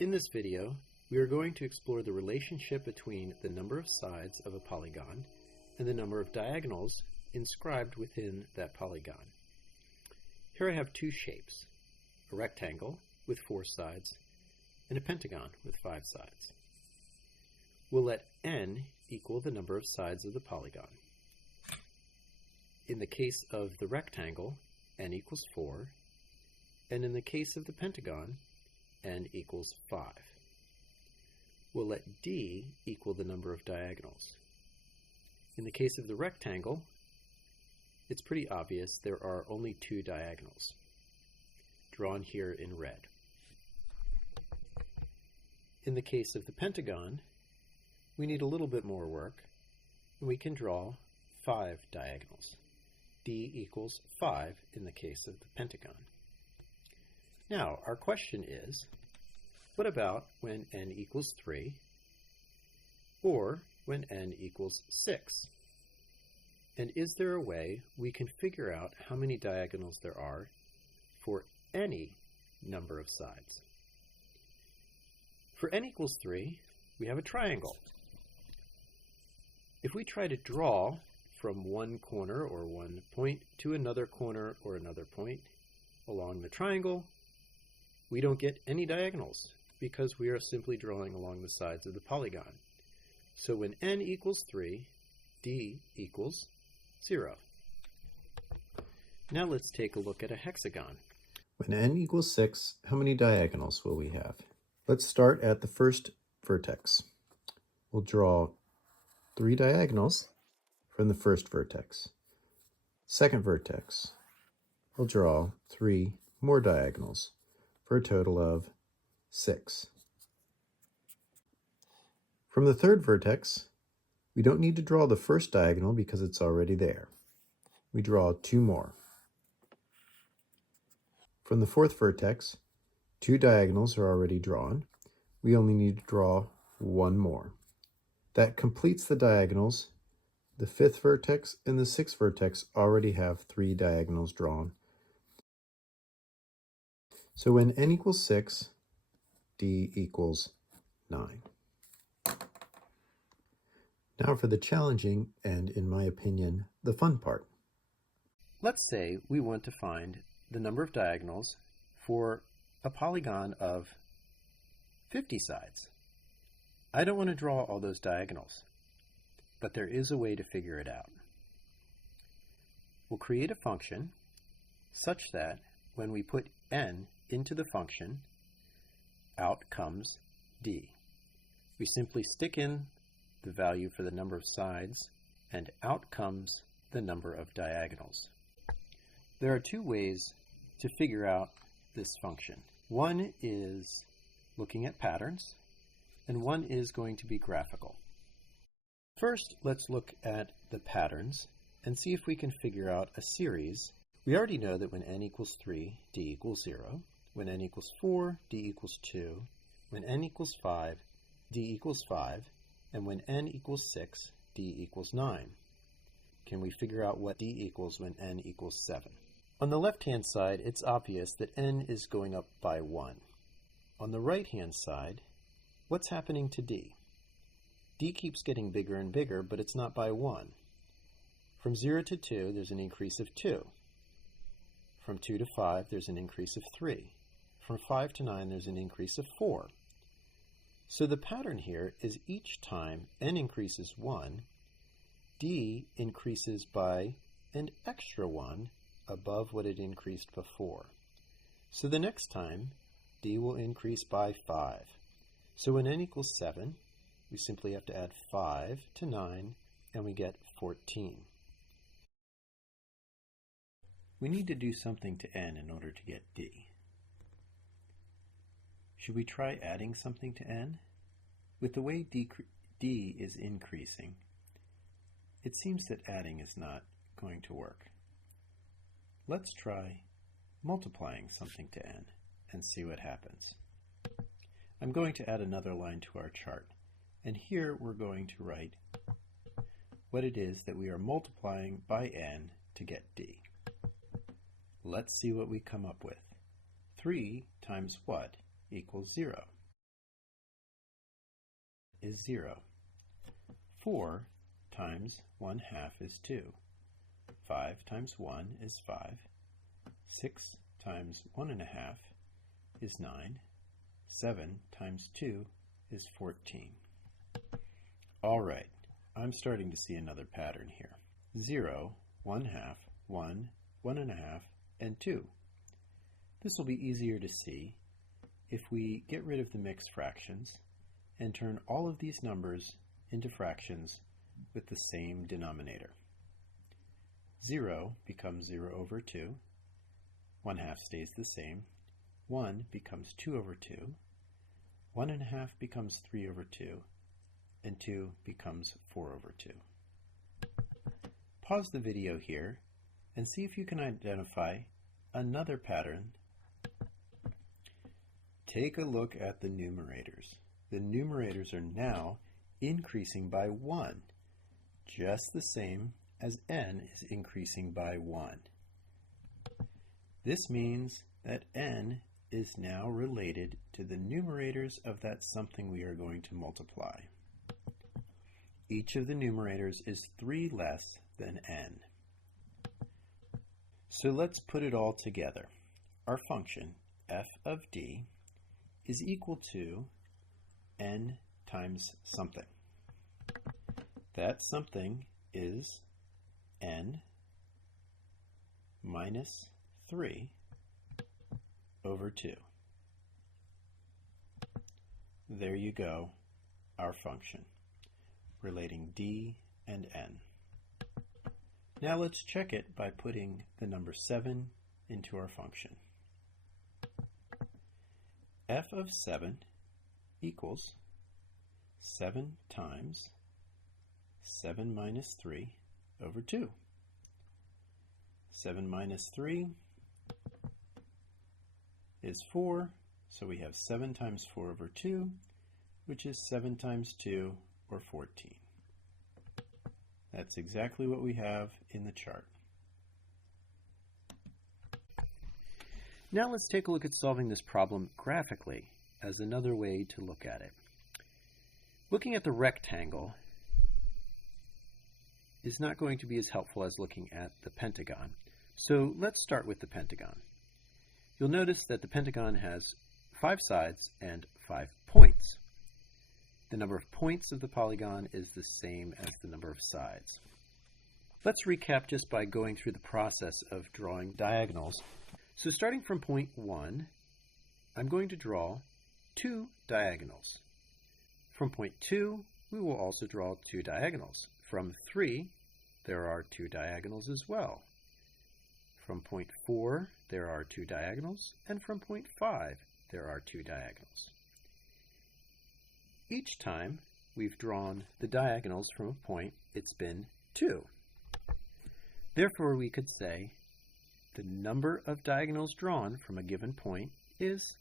In this video, we are going to explore the relationship between the number of sides of a polygon and the number of diagonals inscribed within that polygon. Here I have two shapes, a rectangle with 4 sides and a pentagon with 5 sides. We'll let n equal the number of sides of the polygon. In the case of the rectangle, n equals 4, and in the case of the pentagon, n equals 5. We'll let d equal the number of diagonals. In the case of the rectangle, it's pretty obvious there are only 2 diagonals, drawn here in red. In the case of the pentagon, we need a little bit more work, and we can draw 5 diagonals. D equals 5 in the case of the pentagon. Now, our question is, what about when n equals 3, or when n equals 6? And is there a way we can figure out how many diagonals there are for any number of sides? For n equals 3, we have a triangle. If we try to draw from one corner or one point to another corner or another point along the triangle, we don't get any diagonals because we are simply drawing along the sides of the polygon. So when n equals 3, d equals 0. Now let's take a look at a hexagon. When n equals 6, how many diagonals will we have? Let's start at the first vertex. We'll draw 3 diagonals from the first vertex. Second vertex, we'll draw 3 more diagonals for a total of 6. From the third vertex, we don't need to draw the first diagonal because it's already there. We draw 2 more. From the fourth vertex, 2 diagonals are already drawn. We only need to draw 1 more. That completes the diagonals. The fifth vertex and the sixth vertex already have 3 diagonals drawn. So when n equals 6, d equals 9. Now for the challenging and, in my opinion, the fun part. Let's say we want to find the number of diagonals for a polygon of 50 sides. I don't want to draw all those diagonals, but there is a way to figure it out. We'll create a function such that when we put n into the function, out comes d. We simply stick in the value for the number of sides, and out comes the number of diagonals. There are 2 ways to figure out this function. One is looking at patterns, and one is going to be graphical. First, let's look at the patterns and see if we can figure out a series. We already know that when n equals 3, d equals 0. When n equals 4, d equals 2. When n equals 5, d equals 5. And when n equals 6, d equals 9. Can we figure out what d equals when n equals 7? On the left-hand side, it's obvious that n is going up by 1. On the right-hand side, what's happening to d? D keeps getting bigger and bigger, but it's not by 1. From 0 to 2, there's an increase of 2. From 2 to 5, there's an increase of 3. From 5 to 9, there's an increase of 4. So the pattern here is each time n increases 1, d increases by an extra 1 above what it increased before. So the next time, d will increase by 5. So when n equals 7, we simply have to add 5 to 9, and we get 14. We need to do something to n in order to get d. Should we try adding something to n? With the way d is increasing, it seems that adding is not going to work. Let's try multiplying something to n and see what happens. I'm going to add another line to our chart, and here we're going to write what it is that we are multiplying by n to get d. Let's see what we come up with. 3 times what equals 0? is 0. 4 times 1/2 is 2. 5 times 1 is 5. 6 times 1.5 is 9. 7 times 2 is 14. All right, I'm starting to see another pattern here. 0, 1/2, 1, 1.5, and 2. This will be easier to see if we get rid of the mixed fractions and turn all of these numbers into fractions with the same denominator. 0 becomes 0 over 2. 1/2 stays the same. 1 becomes 2 over 2. 1.5 becomes 3 over 2. And 2 becomes 4 over 2. Pause the video here and see if you can identify another pattern. Take a look at the numerators. The numerators are now increasing by 1, just the same as n is increasing by 1. This means that n is now related to the numerators of that something we are going to multiply. Each of the numerators is 3 less than n. So let's put it all together. Our function, f of d, is equal to n times something. That something is n minus 3 over 2. There you go, our function, relating d and n. Now let's check it by putting the number 7 into our function. F of 7 equals 7 times 7 minus 3 over 2. 7 minus 3 is 4, so we have 7 times 4 over 2, which is 7 times 2, or 14. That's exactly what we have in the chart. Now let's take a look at solving this problem graphically as another way to look at it. Looking at the rectangle is not going to be as helpful as looking at the pentagon. So let's start with the pentagon. You'll notice that the pentagon has 5 sides and 5 points. The number of points of the polygon is the same as the number of sides. Let's recap just by going through the process of drawing diagonals. So starting from point 1, I'm going to draw 2 diagonals. From point 2, we will also draw 2 diagonals. From 3, there are 2 diagonals as well. From point 4, there are 2 diagonals, and from point 5, there are 2 diagonals. Each time we've drawn the diagonals from a point, it's been 2. Therefore, we could say the number of diagonals drawn from a given point is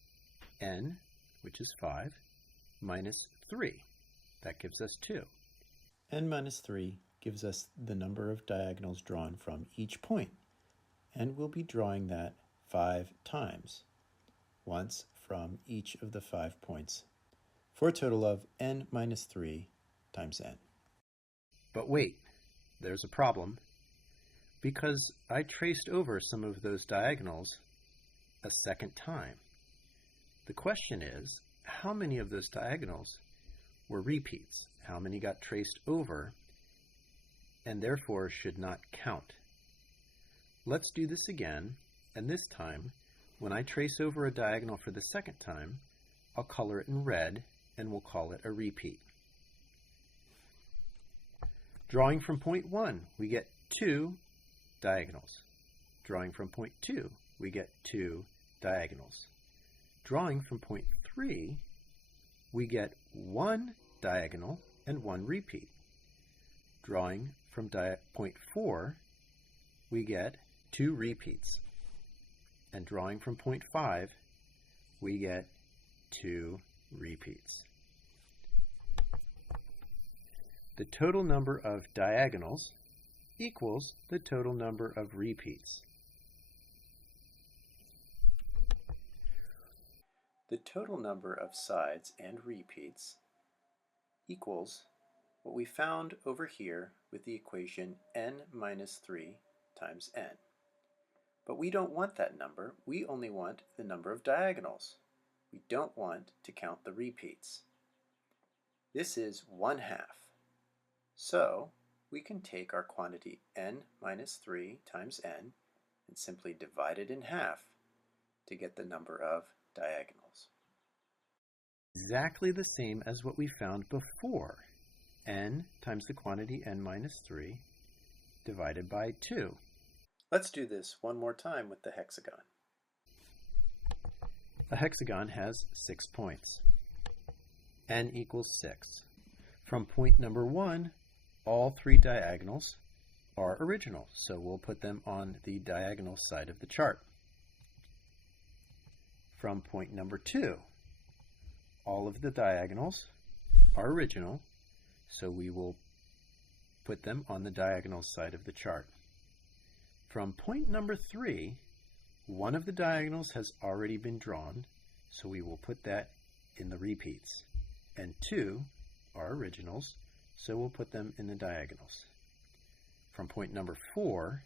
n, which is 5, minus 3. That gives us 2. N minus 3 gives us the number of diagonals drawn from each point, and we'll be drawing that 5 times, once from each of the 5 points, for a total of n minus 3 times n. But wait, there's a problem, because I traced over some of those diagonals a second time. The question is, how many of those diagonals were repeats? How many got traced over and therefore should not count? Let's do this again, and this time, when I trace over a diagonal for the second time, I'll color it in red and we'll call it a repeat. Drawing from point 1, we get 2 diagonals. Drawing from point 2, we get 2 diagonals. Drawing from point 3, we get 1 diagonal and 1 repeat. Drawing from point 4, we get 2 repeats. And drawing from point 5, we get 2 repeats. The total number of diagonals equals the total number of repeats. The total number of sides and repeats equals what we found over here with the equation n minus 3 times n. But we don't want that number. We only want the number of diagonals. We don't want to count the repeats. This is 1/2. So we can take our quantity n minus 3 times n and simply divide it in half to get the number of diagonals. Exactly the same as what we found before. N times the quantity n minus 3 divided by 2. Let's do this one more time with the hexagon. A hexagon has 6 points. N equals 6. From point number 1, all 3 diagonals are original, so we'll put them on the diagonal side of the chart. From point number 2, all of the diagonals are original, so we will put them on the diagonal side of the chart. From point number 3, one of the diagonals has already been drawn, so we will put that in the repeats. And 2 are originals, so we'll put them in the diagonals. From point number 4,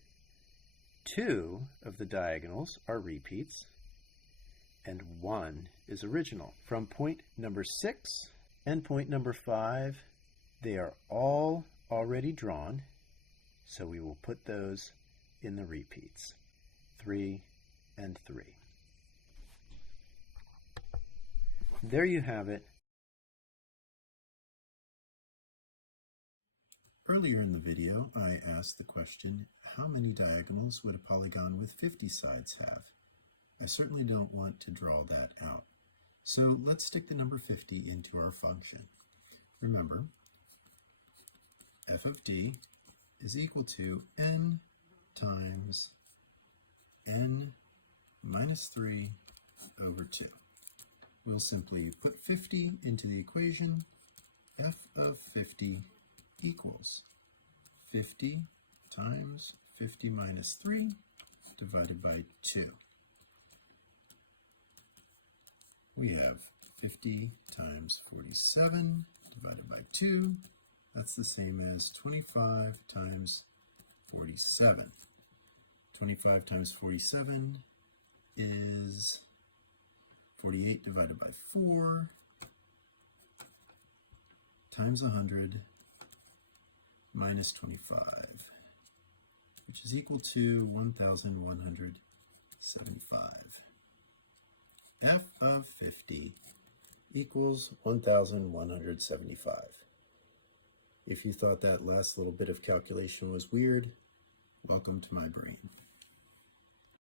2 of the diagonals are repeats, and 1 is original. From point number 6 and point number 5, they are all already drawn, so we will put those in the repeats, 3 and 3. There you have it. Earlier in the video, I asked the question, how many diagonals would a polygon with 50 sides have? I certainly don't want to draw that out. So let's stick the number 50 into our function. Remember, f of d is equal to n times n minus 3 over 2. We'll simply put 50 into the equation. F of 50 equals 50 times 50 minus 3 divided by 2. We have 50 times 47 divided by 2. That's the same as 25 times 47. 25 times 47 is 48 divided by 4 times 100 minus 25, which is equal to 1,175. F of 50 equals 1,175. If you thought that last little bit of calculation was weird, welcome to my brain.